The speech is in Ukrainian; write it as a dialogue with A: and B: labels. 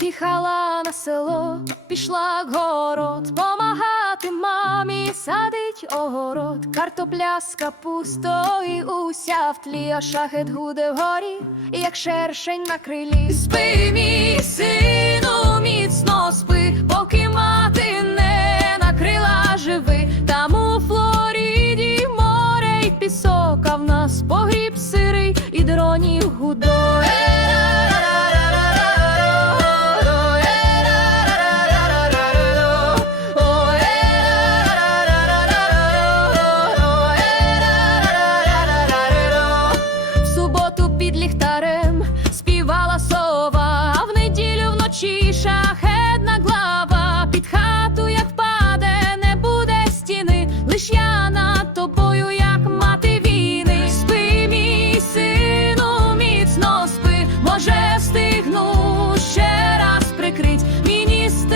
A: Тіхала на село, пішла город, помагати мамі садить огород, картопля з капустою уся в тлі, а шахет гуде вгорі, як шершень на крилі. Спи, мій сину, міцно спи, поки мати не накрила живи. Там у Флоріді море й пісок, а в нас погріб сирий і дронів гудой.